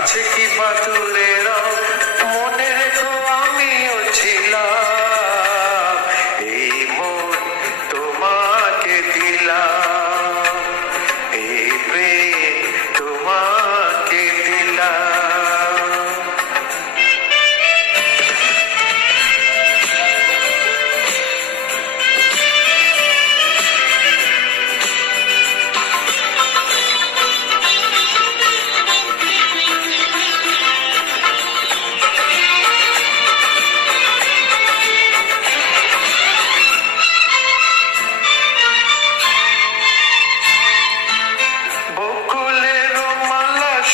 কাছে কি বা দূরে রও, মনে রেখো আমিও ছিলাম। এই মন তোমাকে দিলাম, এই প্রেম তোমাকে দিলাম।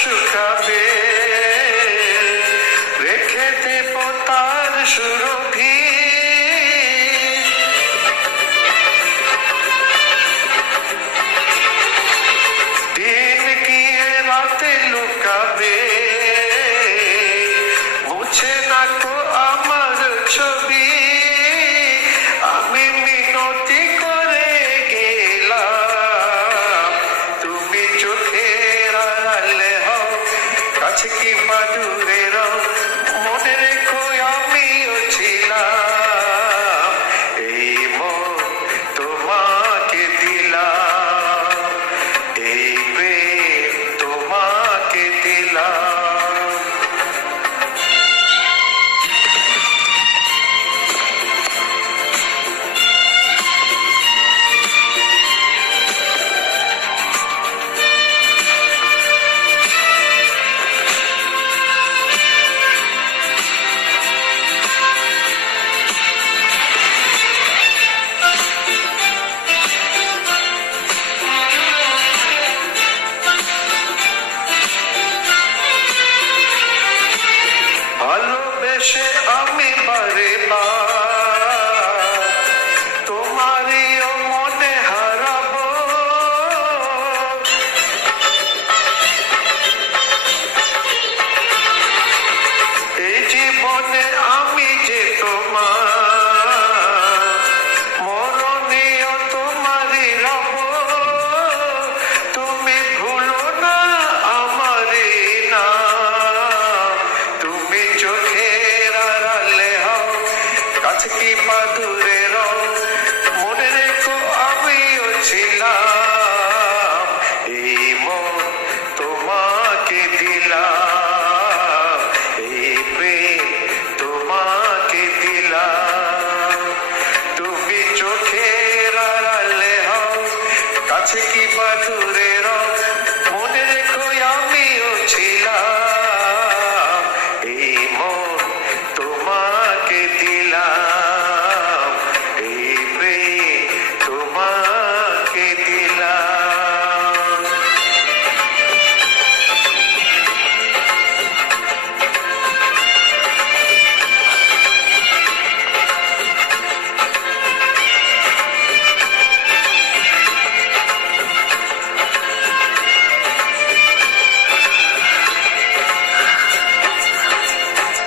শুকাবে, রেখে দেব তার সুরভি। দিন গিয়ে রাতে লুকাবে, মুছে না তো আমার ছবি। আমি মিনতি করে গেলাম, তুমি চোখের আড়ালে হও, কাছে কি বা দূরে রও, মনে রেখো আমিও ছিলাম। এই মন তোমাকে দিলাম, এই প্রেম তোমাকে দিলাম। ভালোবেসে আমি বারে বার তোমারইও মনে হারাবো। এই জীবনে আমি যে তোমার, মরণেও তোমারই রব। তুমি ভুলো না আমারই নাম, তুমি চোখের আড়ালে হও, কাছে কি বা দূরে রও, মনে রেখো আমিও ছিলাম। এই মন তোমাকে দিলাম।